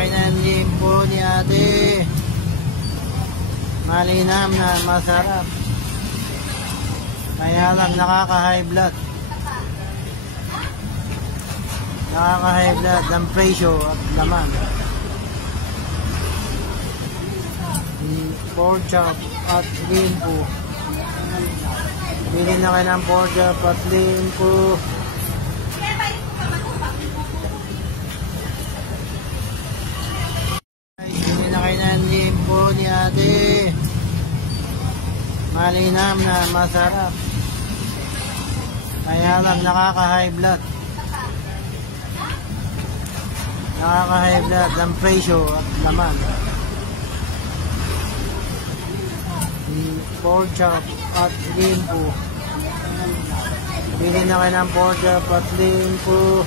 kayo ng limpo ni ate. Malinam na masarap. Kaya lang nakaka-high blood. Nakaka-high blood ang presyo at laman. Pork chop at limpo. Bili na kayo ng pork chop at limpo. Bili na kayo ng limpo ni ate. Malinam na masarap. Kaya lang nakaka-high blood. Nakaka-high blood ang presyo at laman. Pork chop at limpo. Bili na kayo ng pork chop at limpo.